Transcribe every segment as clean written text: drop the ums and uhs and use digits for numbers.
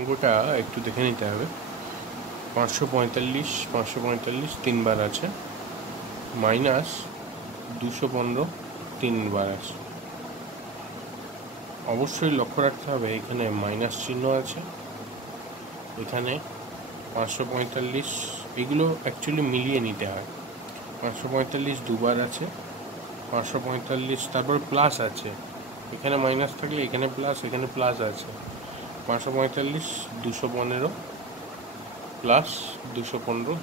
অঙ্কটা একটু দেখে নিতে হবে। 545 তিনবার আছে, মাইনাস 215 তিনবার আছে। অবশ্যই লক্ষ্য রাখতে হবে এখানে মাইনাস চিহ্ন আছে, এখানে 545 এগুলো অ্যাকচুয়ালি মিলিয়ে নিতে হয়। 545 দুবার আছে, 545 তারপর প্লাস আছে, এখানে মাইনাস থাকলে এখানে প্লাস আছে। 545 215 প্লাস 215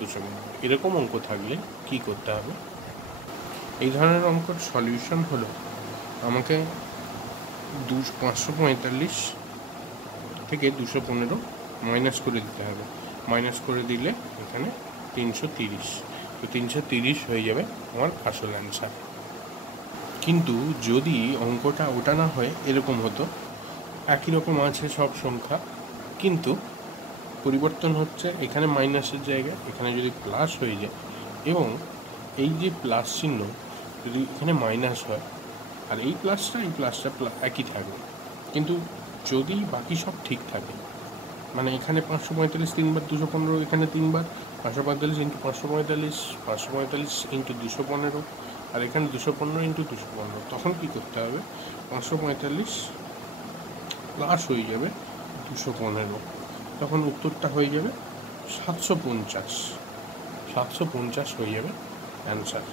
এরকম অঙ্ক থাকলে কি করতে হবে? এই ধরনের অঙ্কর সলিউশন হলো আমাকে 545 থেকে 215 মাইনাস করে দিতে হবে। মাইনাস করে দিলে এখানে 330, তো 330 হয়ে যাবে আমার আসল অ্যান্সার। কিন্তু যদি অঙ্কটা ওটা না হয় এরকম হতো, একই রকম আছে সব সংখ্যা, কিন্তু পরিবর্তন হচ্ছে এখানে মাইনাসের জায়গায় এখানে যদি প্লাস হয়ে যায়, এবং এই যে প্লাস চিহ্ন যদি এখানে মাইনাস হয় আর এই প্লাসটা একই থাকবে, কিন্তু যদি বাকি সব ঠিক থাকে, মানে এখানে 545 তিনবার, 215 এখানে তিনবার, 545 ইন্টু 545, 545 ইন্টু 215, আর এখানে 215 ইন্টু 215, তখন কি করতে হবে? 545 প্লাস হয়ে যাবে 215, তখন উত্তরটা হয়ে যাবে 750 হয়ে যাবে অ্যান্সার।